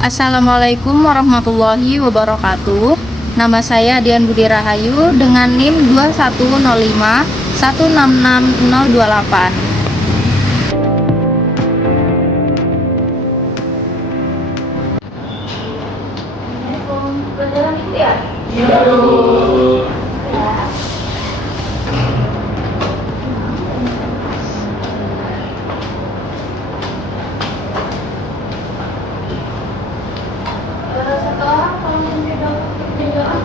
Assalamualaikum warahmatullahi wabarakatuh. Nama saya Dian Budi Rahayu dengan NIM 2105 166028. Pelajaran itu ya? Iya, Bu. Satu orang kalau berdoa.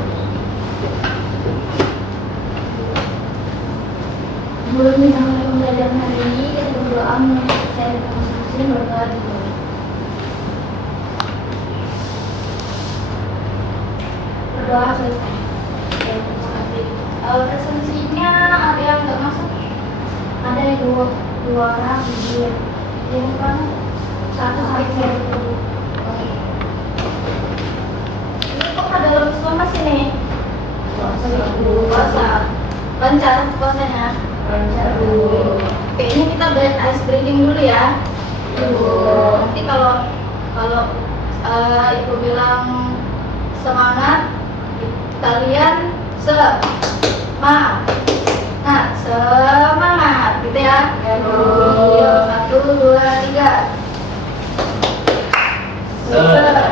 Sebelum kita mulai pembelajaran hari ini, kita berdoa menuntut saya dan masing-masing berdoa dulu. Berdoa selesai. Ya, terima kasih. Presensinya ada yang nggak masuk? Ada yang dua orang dia. Yang kan satu saja. Ini kok ada lemes ini? Puasa. Lancar puasanya. Lancar dulu. Oke, ini kita ice breathing dulu ya. Nanti kalau ibu bilang semangat, kalian semangat, semangat, gitu ya. Yuk, 1, 2, 3. Semangat.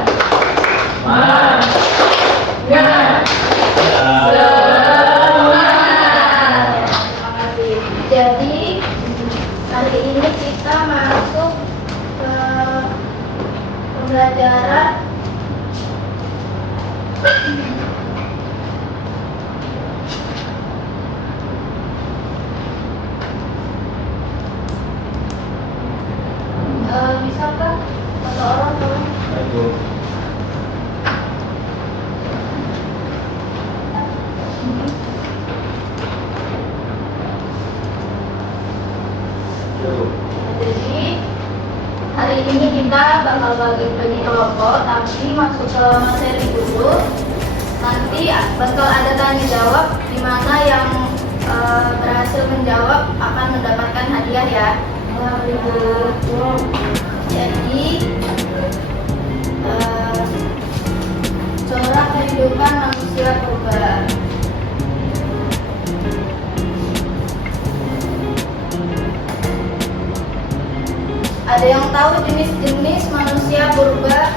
Jadi hari ini kita masuk ke pembelajaran bisakah satu orang tolong? Jadi hari ini kita bakal bagi kelompok, tapi masuk ke materi dulu. Nanti bakal ada tanya jawab, di mana yang berhasil menjawab akan mendapatkan hadiah ya. Jadi corak kehidupan manusia purba. Ada yang tahu jenis-jenis manusia purba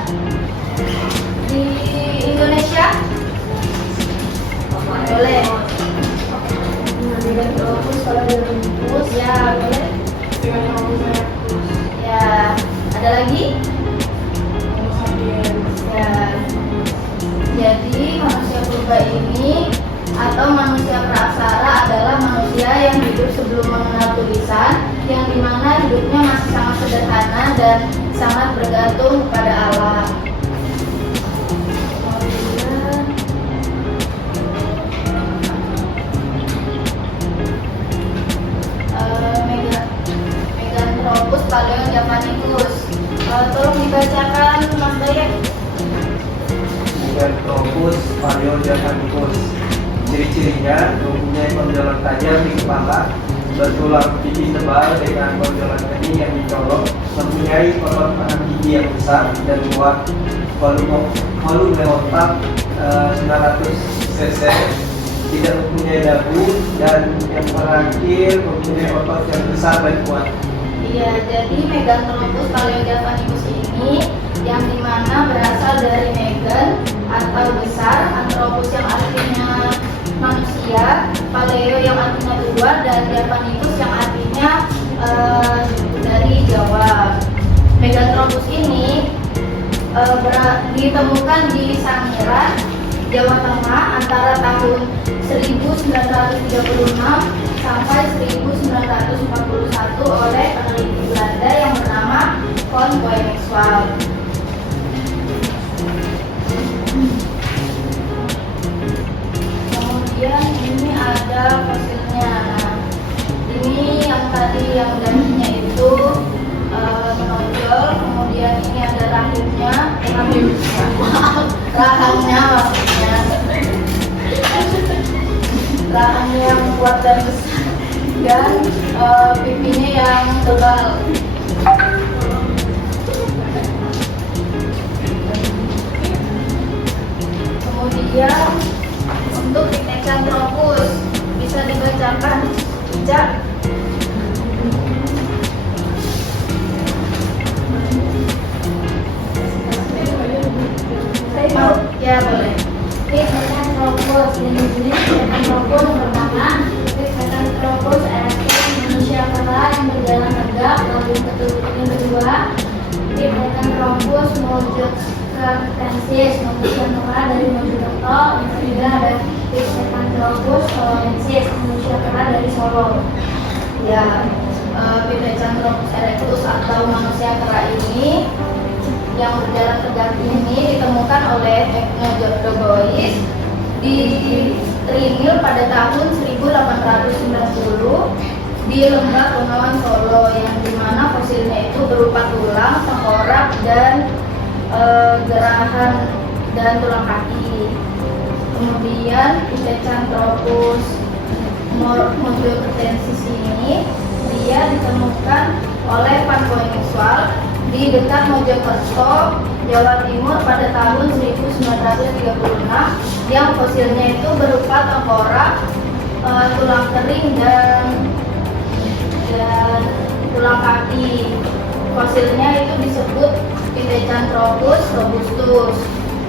di Indonesia? Boleh. Ya, boleh. Ya, ada lagi? Ya. Jadi manusia purba ini atau manusia praaksara adalah manusia yang hidup sebelum mengenal tulisan, yang dimana hidupnya masih sangat sederhana dan sangat bergantung kepada Allah. Meganthropus paleojavanicus. Tolong dibacakan Mas Dayek. Meganthropus paleojavanicus. Ciri-cirinya mempunyai konjolan tajam di kepala, bertulang gigi tebal dengan konjolan kening yang dicolok, mempunyai otot tangan gigi yang besar dan kuat, volume otak 900 cc, tidak mempunyai dagu, dan yang terakhir mempunyai otot yang besar dan kuat. Iya, jadi Meganthropus paleojavanicus ini yang dimana berasal dari megan atau besar, anthropus yang artinya manusia, paleo yang artinya tua, dan javanicus yang artinya dari Jawa. Meganthropus ini ditemukan di Sangiran, Jawa Tengah antara tahun 1936 sampai 1941 oleh peneliti Belanda yang bernama Von Koenigswald. Kemudian ini ada fosilnya. Ini yang tadi yang dahinya itu menonjol, kemudian ini ada rahimnya, rahangnya maksudnya, rahangnya yang kuat dan besar, dan pipinya yang tebal. Kemudian untuk Pithecanthropus bisa dibacakan Ica. Mau? Ya boleh. Pithecanthropus jenis Pithecanthropus pertama. Pithecanthropus erectus manusia kera yang berjalan tegak. Lalu yang kedua Pithecanthropus mojoscartensis manusia kera dari Mojokerto. Yang ketiga ada Pithecanthropus soloensis manusia kera dari Solo. Ya, Pithecanthropus erectus atau manusia kera ini yang berjalan tegak ini ditemukan oleh Ethno Dogois di Trinil pada tahun 1890 di Lembah Bengawan Solo, yang dimana fosilnya itu berupa tulang, tengkorak, dan gerahan dan tulang kaki. Kemudian Pithecanthropus mojokertensis ini dia ditemukan oleh Van Koningswald di dekat Mojokerto, Jawa Timur pada tahun 1936, yang fosilnya itu berupa tengkorak, tulang kering, dan tulang kaki. Fosilnya itu disebut Pithecanthropus robustus.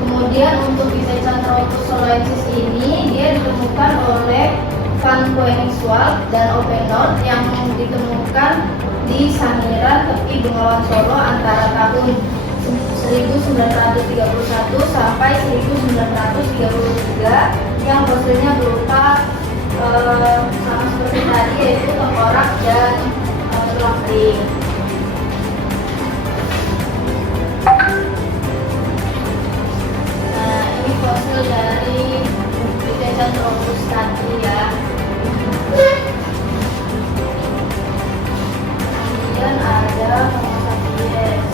Kemudian untuk Pithecanthropus soloensis ini dia ditemukan oleh Van Koningswald dan Oppenort yang ditemukan di Sangiran, tepi Bengawan Solo antara tahun 1931 sampai 1933, yang fosilnya berupa sama seperti tadi, yaitu tengkorak dan tulang kering. Nah, ini fosil dari Pithecanthropus tadi ya. Kemudian ada Homo sapiens.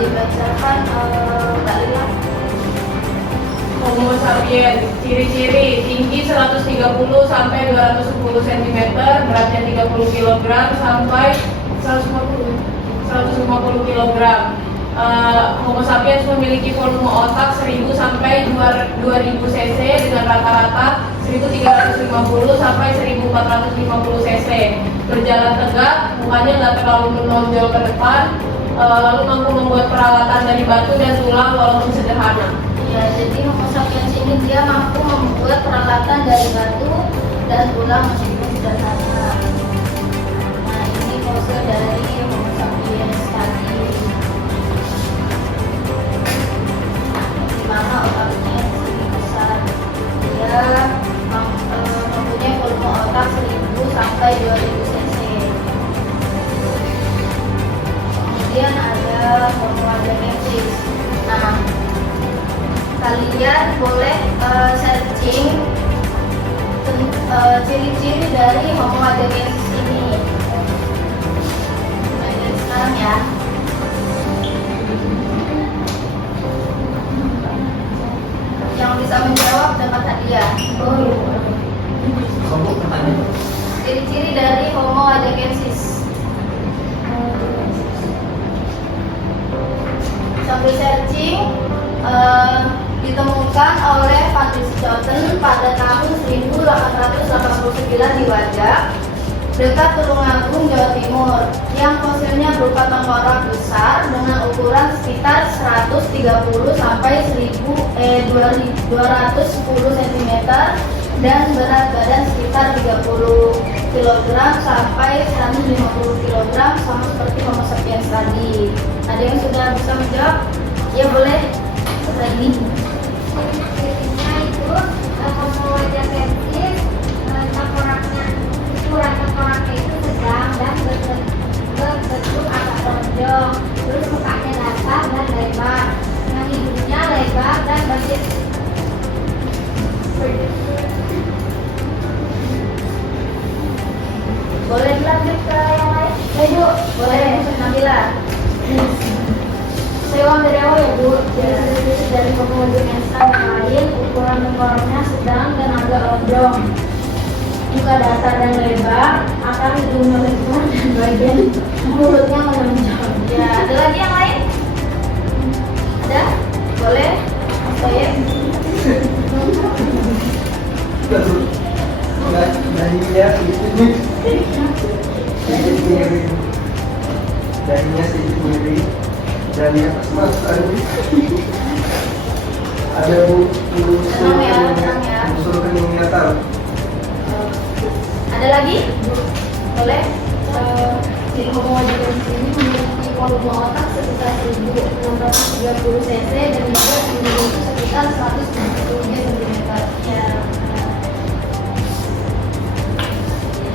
Dibacakan Mbak Lila. Homo sapiens, ciri-ciri: tinggi 130 sampai 210 cm, beratnya 30 kg sampai 150 kg. Homo sapiens memiliki volume otak 1000 sampai 2000 cc dengan rata-rata 1350 sampai 1450 cc. Berjalan tegak, mukanya tidak terlalu menonjol ke depan, lalu mampu membuat peralatan dari batu dan tulang walaupun sederhana. Ya, jadi Homo sapiens ini dia mampu membuat peralatan dari batu dan tulang meskipun sederhana. Nah, ini fosil dari Homo sapiens tadi. Di mana otaknya sedikit besar. Dia mempunyai volume otak 1000 sampai 2000 cc. Kemudian ada Homo habilis. Nah, kalian boleh searching ciri-ciri dari Homo habilis ini. Nah, dari sekarang ya. Yang bisa menjawab dapat hadiah. Ciri-ciri dari Homo habilis. Sambil searching, ditemukan oleh Van Richthofen pada tahun 1889 di Wajak, dekat Tulungagung, Jawa Timur, yang fosilnya berupa tengkorak besar dengan ukuran sekitar 130 sampai 210 cm dan berat badan sekitar 30 kg sampai 150 kg, sama seperti Homo sapiens tadi. Ada yang sudah bisa menjawab? Ya boleh. Lagi. Cirinya itu Homo habilis, tengkoraknya, ukuran tengkoraknya itu sedang dan berbentuk agak lonjong. Terus mukanya datar dan lebar, dengan hidungnya lebar dan berjit. Boleh dilanjut ke yang lain? Ayo, boleh. Nabila. Hewan berewo ya Bu, jenis dari Homo habilis yang lain, ukuran tengkoraknya sedang dan agak lonjong, muka datar dan lebar, akar hidungnya lebar dan bagian mulutnya menonjol. Ya, ada lagi yang lain? Ada? Boleh. Toyib. Dahinya sedikit miring. Dahinya sedikit miring. Dan di atas mata ada unsur keningnya tahu. Ada lagi? Boleh? Jadi homogen ini memiliki volume otak sekitar 1630 cc dan juga tinggi itu sekitar 173 cm. Ya.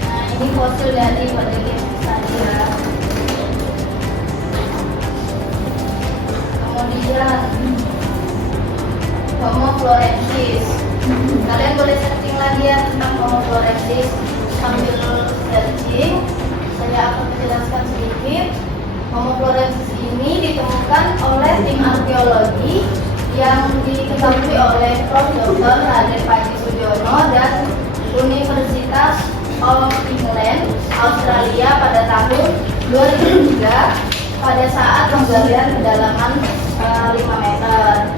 Nah, ini fosil dari Quadriga stadia. Kemudian Homo florensis. Kalian boleh searching lagi ya tentang Homo florensis sambil searching. Saya akan menjelaskan sedikit. Homo florensis ini ditemukan oleh tim arkeologi yang diketahui oleh Prof. Dr. Raden Panji Sujono dan Universitas of England, Australia pada tahun 2003 pada saat penggalian kedalaman 5 meter.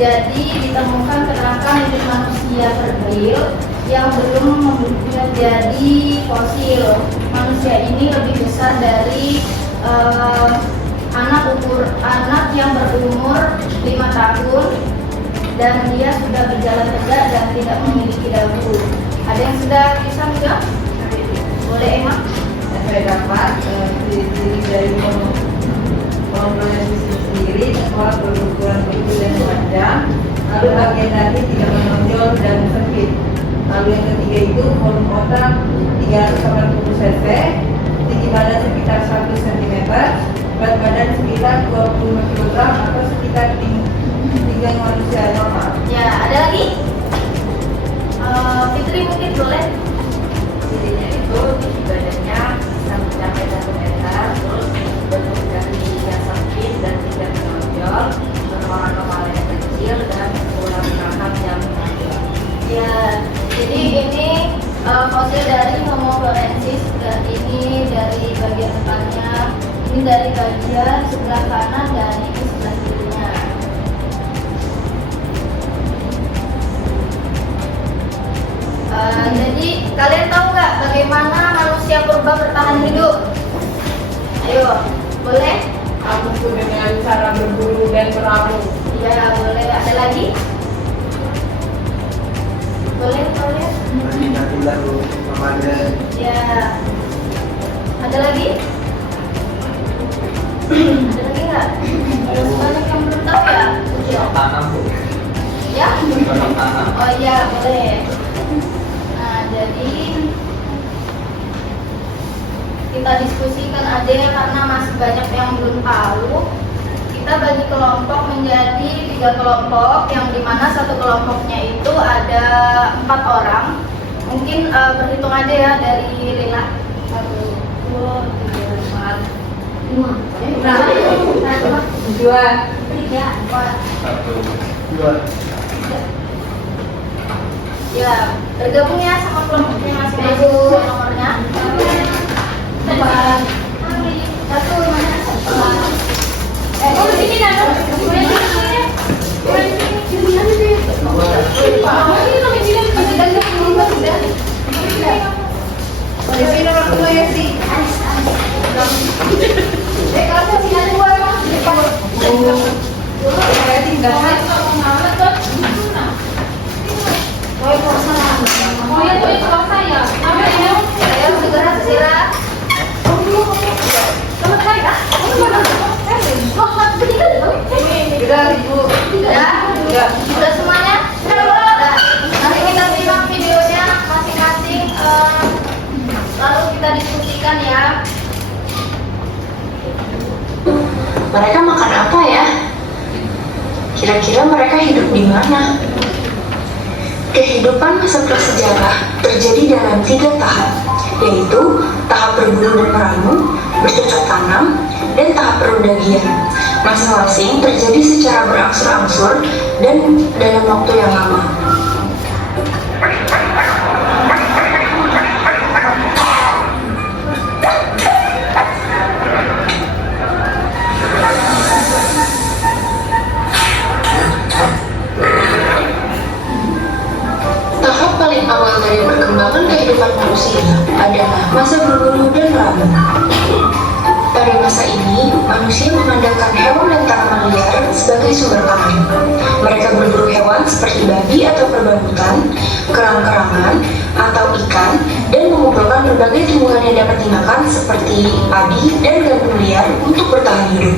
Jadi ditemukan kerangka hidup manusia berbril yang belum menjadi fosil. Manusia ini lebih besar dari anak yang berumur 5 tahun dan dia sudah berjalan tegak dan tidak memiliki dagu. Ada yang sudah bisa enggak? Boleh Emma? Saya dapat ciri-ciri dari Homogenesis sendiri, kepala berukuran kecil dan panjang, lalu bagian dadi tidak menonjol dan sempit. Lalu yang ketiga itu volume otak 380 cc, tinggi badan sekitar 1 cm, berat badan sekitar 25 kg atau sekitar pinggang manusia normal. Ya, ada lagi? Fitri mungkin boleh? Cirinya itu tinggi badannya bisa mencapai 1 meter, terus bentuk dahi yang sempit dan tidak menonjol, berwarna kepala yang kecil dan tulang belakang yang menonjol. Ya, jadi ini fosil dari Homo florensis dan ini dari bagian depannya, ini dari bagian sebelah kanan dan ini sebelah kirinya. Jadi kalian tahu nggak bagaimana manusia purba bertahan hidup? Ayo, boleh? Aku tuh dengan cara berburu dan meramu. Ya, boleh. Ada lagi? Boleh, boleh. Nanti lalu ada Ya. Ada lagi? Ada lagi nggak? Ada banyak yang belum tahu ya? tanam bu. Ya? Tanam. Oh iya, boleh. Nah, jadi kita diskusikan aja ya karena masih banyak yang belum tahu. Kita bagi kelompok menjadi 3 kelompok, yang dimana satu kelompoknya itu ada 4 orang. Mungkin berhitung aja ya dari Lila. 1, 2, 3, 4, 5. 2, 3, 4. 1, 2. Ya, bergabung ya sama kelompoknya masing-masing. Nomornya 4. 1 mana? Oh, di sini ada. Boleh di sini. Boleh di sini. di sini nomor 2 ya sih. Kalau saya sini ada 2 emang. Saya tinggal Ayo segera istirahat. sudah ibu. Ya, sudah semuanya? Sudah. Nanti kita simak videonya masing-masing, lalu kita diskusikan ya. Mereka makan apa ya? Kira-kira mereka hidup di mana? Kehidupan masa prasejarah terjadi dalam 3 tahap, yaitu tahap berburu dan meramu, bercocok tanam, dan tahap perudagian. Masing-masing terjadi secara berangsur-angsur dan dalam waktu yang lama. Awal dari perkembangan kehidupan manusia adalah masa berburu dan meramu. Pada masa ini, manusia mengandalkan hewan dan tanaman liar sebagai sumber pangan. Mereka berburu hewan seperti babi atau kerbau hutan, kerang-kerangan, atau ikan, dan mengumpulkan berbagai tumbuhan yang dapat dimakan seperti padi dan gandum liar untuk bertahan hidup.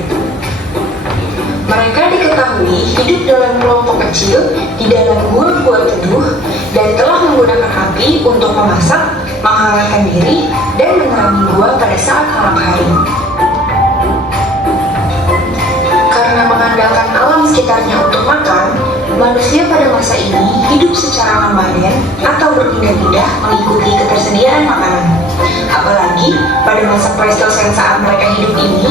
Mereka diketahui hidup dalam kelompok kecil di dalam gua-gua teduh dan telah menggunakan api untuk memasak, menghangatkan diri, dan menerangi gua pada saat malam hari. Karena mengandalkan alam sekitarnya untuk makan, manusia pada masa ini hidup secara nomaden atau berpindah-pindah mengikuti ketersediaan makanan. Apalagi pada masa Pleistosen saat mereka hidup ini,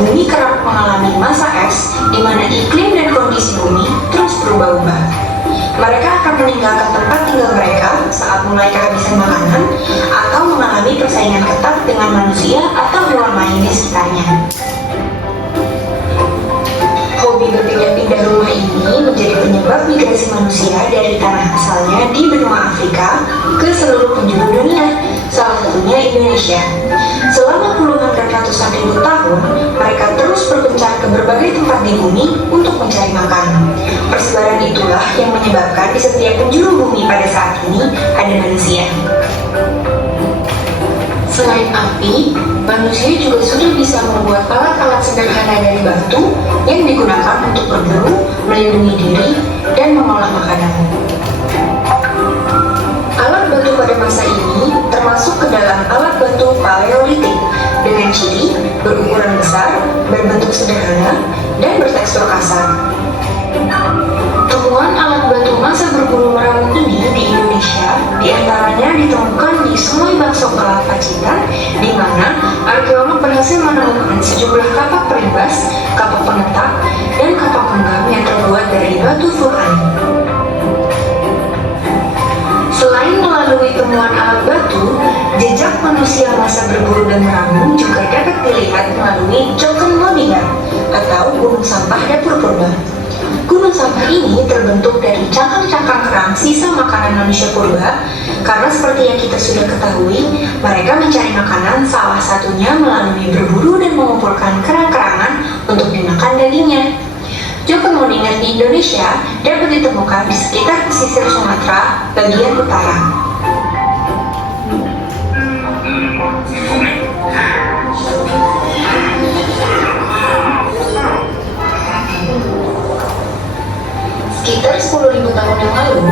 bumi kerap mengalami masa es di mana iklim dan kondisi bumi terus berubah-ubah. Mereka akan meninggalkan tempat tinggal mereka saat mulai kehabisan makanan atau mengalami persaingan ketat dengan manusia atau hewan lain di sekitarnya. Hobi berpindah-pindah rumah ini menjadi penyebab migrasi manusia dari tanah asalnya di benua Afrika ke seluruh penjuru dunia, salah satunya Indonesia. Selama puluhan dan ratusan ribu tahun, mereka terus berpencar ke berbagai tempat di bumi untuk mencari makan. Persebaran itulah yang menyebabkan di setiap penjuru bumi pada saat ini ada manusia. Selain api, manusia juga sudah bisa membuat alat-alat sederhana dari batu yang digunakan untuk berburu, melindungi diri, dan mengolah makanan. Alat batu pada masa ini termasuk ke dalam alat batu Paleolitik dengan ciri berukuran besar, berbentuk sederhana, dan bertekstur kasar. Temuan alat batu masa berburu meramu ini di Indonesia diantaranya ditemukan di Sungai Bangsongkala Pacitan, di mana arkeolog berhasil menemukan sejumlah kapak perimbas, kapak pengetak, dan kapak penggam yang terbuat dari batu vulkanik. Selain melalui temuan alat batu, jejak manusia masa berburu dan meramu juga dapat dilihat melalui Cokon Modingan atau gunung sampah dapur purba. Gunung sampah ini terbentuk dari cangkang-cangkang kerang sisa makanan manusia purba karena seperti yang kita sudah ketahui, mereka mencari makanan salah satunya melalui berburu dan mengumpulkan kerang-kerangan untuk dimakan dagingnya. Cokon Modingan di Indonesia dapat ditemukan di sekitar pesisir Sumatera bagian utara. Sekitar 10.000 tahun yang lalu,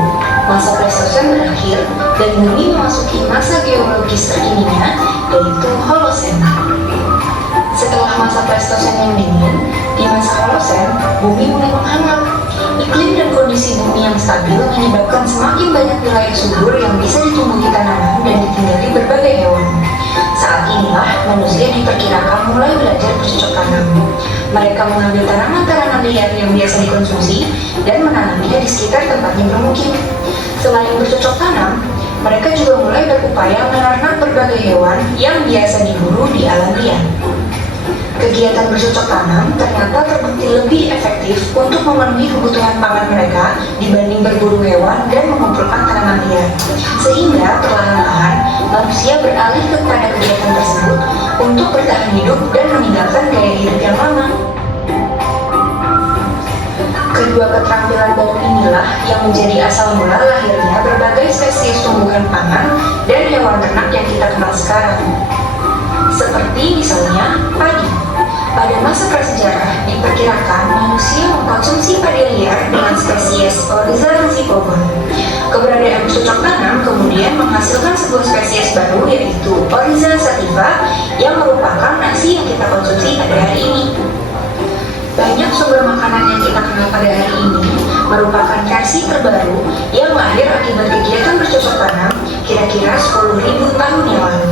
masa Pleistosen berakhir dan bumi memasuki masa geologis terkininya, yaitu Holosen. Setelah masa Pleistosen yang dingin, di masa Holosen, bumi mulai menghangat. Iklim dan kondisi bumi yang stabil menyebabkan semakin banyak wilayah subur yang bisa ditumbuhi tanaman dan ditinggali berbagai hewan. Saat inilah manusia diperkirakan mulai belajar bercocok tanam. Mereka mengambil tanaman-tanaman liar yang biasa dikonsumsi dan menanamnya di sekitar tempatnya bermukim. Selain bercocok tanam, mereka juga mulai berupaya menernak berbagai hewan yang biasa diburu di alam liar. Kegiatan bercocok tanam ternyata terbukti lebih efektif untuk memenuhi kebutuhan pangan mereka dibanding berburu hewan dan mengumpulkan tanaman liar. Sehingga perlahan-lahan manusia beralih kepada kegiatan tersebut untuk bertahan hidup dan meninggalkan gaya hidup yang lama. Kedua keterampilan baru inilah yang menjadi asal mula lahirnya berbagai spesies tumbuhan pangan dan hewan ternak yang kita kenal sekarang. Seperti misalnya padi. Pada masa prasejarah diperkirakan manusia mengkonsumsi padi liar dengan spesies Oryza rufipogon. Keberadaan bercocok tanam kemudian menghasilkan sebuah spesies baru yaitu Oryza sativa yang merupakan nasi yang kita konsumsi pada hari ini. Banyak sumber makanan yang kita kenal pada hari ini merupakan versi terbaru yang lahir akibat kegiatan bercocok tanam kira-kira 10.000 tahun yang lalu.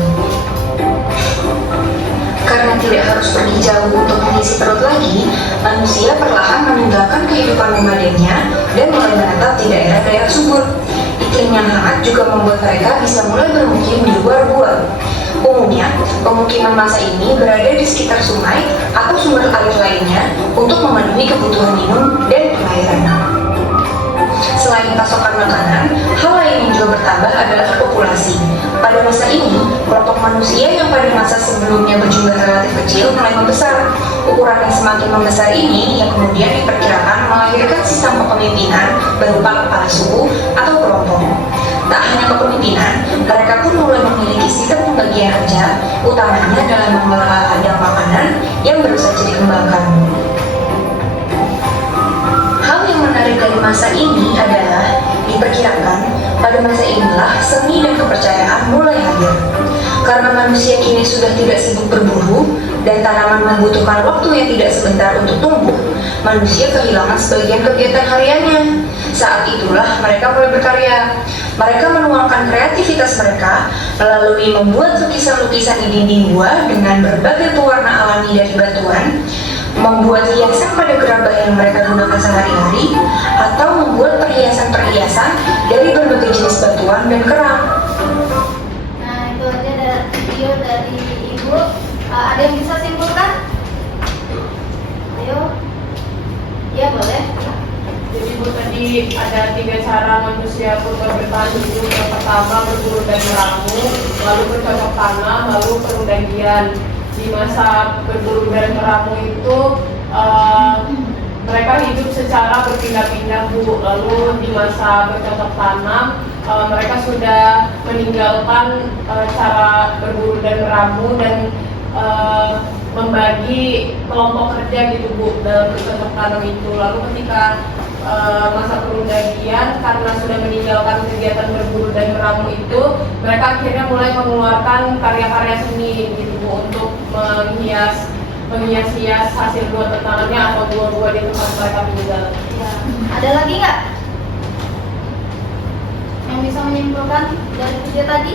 Karena tidak harus pergi jauh untuk mengisi perut lagi, manusia perlahan meninggalkan kehidupan nomadennya dan mulai menetap di daerah-daerah subur. Iklim yang hangat juga membuat mereka bisa mulai bermukim di luar gua. Umumnya, pemukiman masa ini berada di sekitar sungai atau sumber air lainnya untuk memenuhi kebutuhan minum dan pengairan. Selain pasokan makanan, hal lain yang juga bertambah kecil mulai membesar. Ukuran yang semakin membesar ini yang kemudian diperkirakan melahirkan sistem kepemimpinan berupa kepala suku atau kelompok. Tak hanya kepemimpinan, mereka pun mulai memiliki sistem pembagian kerja, utamanya dalam mengelola ladang makanan yang baru saja dikembangkan. Hal yang menarik dari masa ini adalah diperkirakan pada masa inilah seni dan kepercayaan mulai hadir. Karena manusia kini sudah tidak sibuk berburu dan tanaman membutuhkan waktu yang tidak sebentar untuk tumbuh, manusia kehilangan sebagian kegiatan hariannya. Saat itulah mereka mulai berkarya. Mereka menuangkan kreativitas mereka melalui membuat lukisan-lukisan di dinding gua dengan berbagai pewarna alami dari batuan, membuat hiasan pada gerabah yang mereka gunakan sehari-hari, atau membuat perhiasan-perhiasan dari berbagai jenis batuan dan kerang. Nah, itu aja dari video dari Ibu. Ada yang bisa simpulkan? Ayo. Ya, boleh. Jadi Bu, tadi ada 3 cara manusia purba bertahan hidup. Yang pertama berburu dan meramu, lalu bercocok tanam, lalu perundagian. Di masa berburu dan meramu itu mereka hidup secara berpindah-pindah Bu. Lalu di masa bercocok tanam mereka sudah meninggalkan cara berburu dan meramu dan membagi kelompok kerja gitu Bu dalam bercocok tanam itu. Lalu ketika masa perundagian, karena sudah meninggalkan kegiatan berburu dan meramu itu, mereka akhirnya mulai mengeluarkan karya-karya seni gitu Bu untuk menghias-hias hasil buah tangannya atau buah-buah di tempat mereka tinggal. Ya. Ada lagi nggak yang bisa menyimpulkan dari video tadi?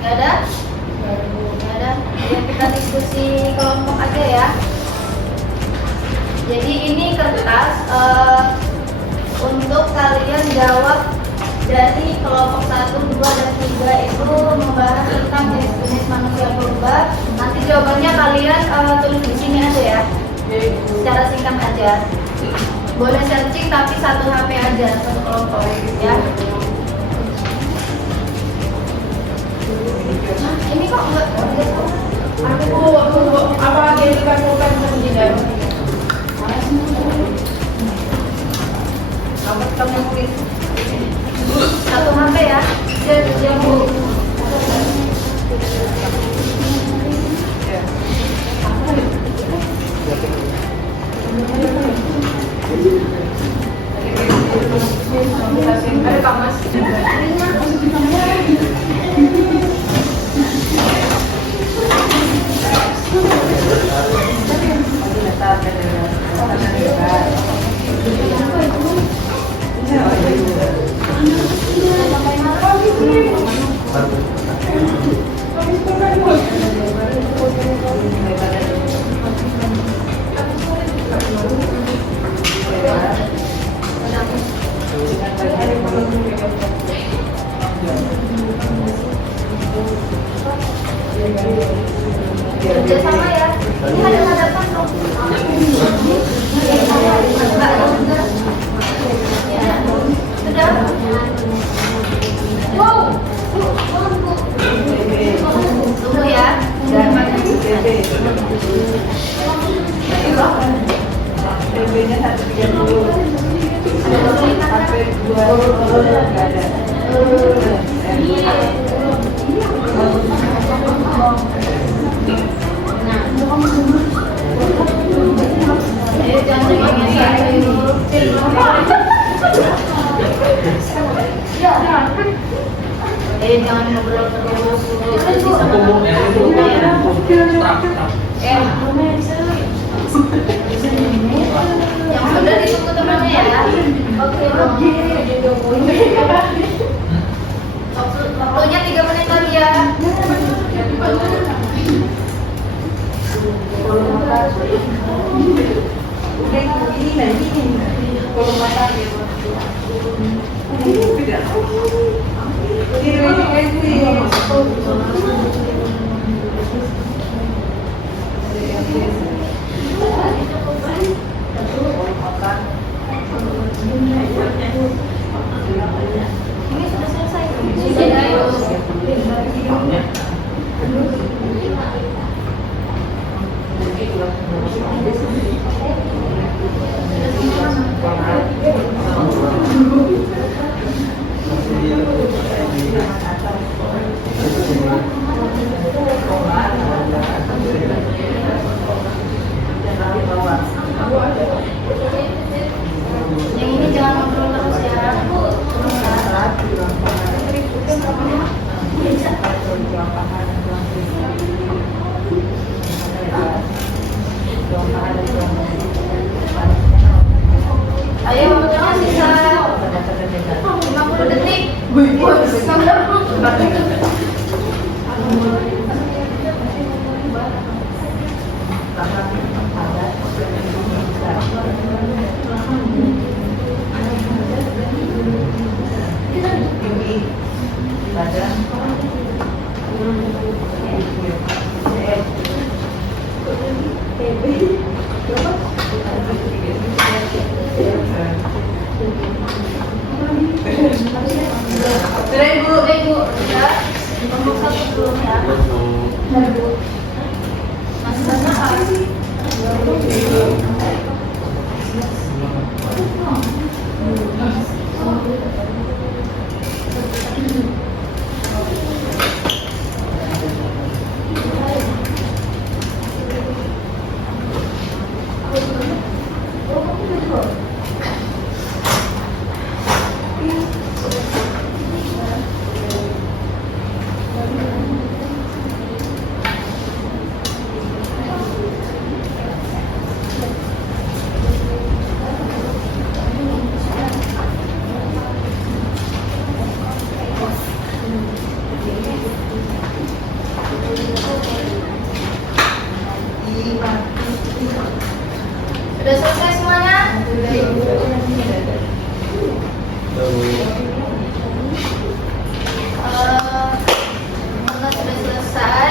Nggak ada? Nggak ada. Ya, kita diskusi kelompok aja ya. Jadi ini kertas untuk kalian jawab dari kelompok 1, 2, dan 3 itu membahas tentang jenis-jenis manusia purba. Nanti jawabannya kalian tulis di sini aja ya, secara singkat aja. Boleh searching tapi 1 HP aja, 1 kelompok ya. Nah, ini kok enggak Apa dia bukan tidak? Apa kamu tulis? 1 HP ya. Dia Bu. Ada kamas. Kerja sama ya. Ini ada hadapan dong. Sudah. Wow. Tunggu ya. TB-nya 130. Sampai 2 nggak ada. Jangan ngobrol terus. Yang sudah ditunggu temannya ya. Oke. Waktunya 3 menit lagi ya. Ini sudah selesai. Waktunya sisa 50 detik. Sudah Ibu. Ya, kelompok 1 belum ya. Masih banyak. Sudah selesai semuanya? Karena sudah selesai,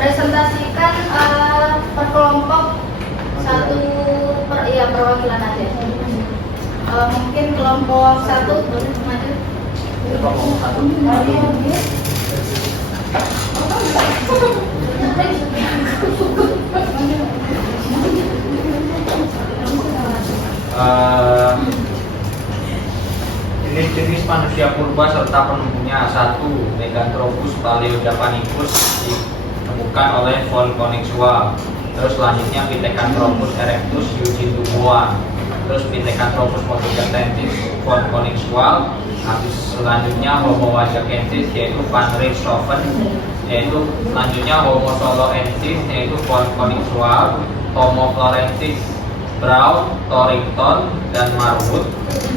presentasikan per kelompok perwakilan aja. Mungkin kelompok 1 maju. Jenis-jenis manusia purba serta penumbuhnya. 1. Meganthropus paleojapanicus ditemukan oleh von Koenigswald. Terus selanjutnya Pithecanthropus erectus Eugene Dubois. Terus Pithecanthropus monocetensis von Koenigswald. Habis selanjutnya Homo wajakensis yaitu Van Richthofen. Yaitu selanjutnya Homo soloensis yaitu von Koenigswald. Homo florensis Brown, Torrington, dan Marwood.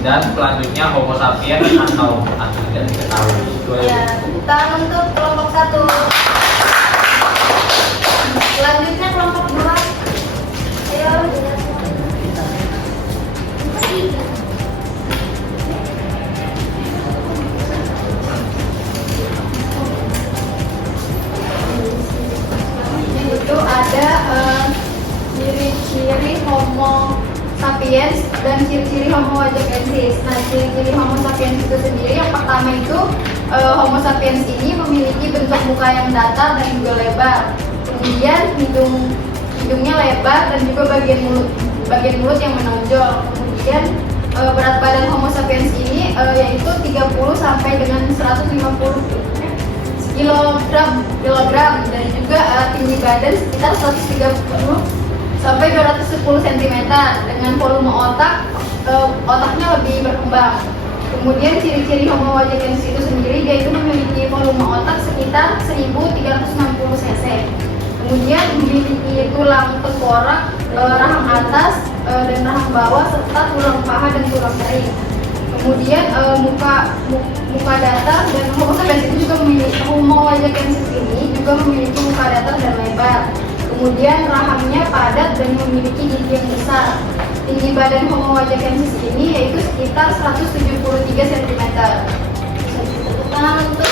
Dan selanjutnya Homo sapiens unknown atau tidak diketahui. Ya, tangan untuk kelompok 1. Selanjutnya kelompok 2. Ayo. Itu ada ciri-ciri Homo sapiens dan ciri-ciri Homo wajakensis. Nah, ciri-ciri Homo sapiens itu sendiri yang pertama itu Homo sapiens ini memiliki bentuk muka yang datar dan juga lebar. Kemudian hidungnya lebar dan juga bagian mulut yang menonjol. Kemudian berat badan Homo sapiens ini yaitu 30 sampai dengan 150 kilogram dan juga tinggi badan sekitar 130 sampai 210 cm dengan volume otaknya lebih berkembang. Kemudian ciri-ciri Homo wajakensis itu sendiri yaitu memiliki volume otak sekitar 1360 cc. Kemudian memiliki tulang tengkorak, rahang atas dan rahang bawah serta tulang paha dan tulang kering. Kemudian muka datar dan Homo sapiens itu juga memiliki Homo wajakensis ini juga memiliki muka datar dan lebar. Kemudian rahangnya padat dan memiliki gigi yang besar. Tinggi badan Homo wajakensis ini yaitu sekitar 173 cm. Tepuk tangan untuk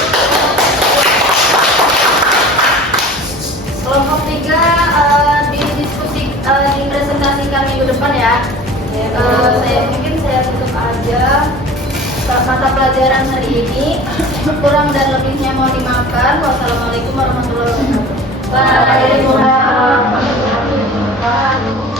kelompok 3 dipresentasikan minggu depan ya. Saya tutup aja mata pelajaran hari ini. Kurang dan lebihnya mohon dimaafkan. Wassalamualaikum warahmatullahi wabarakatuh. Waalaikumsalam warahmatullahi wabarakatuh.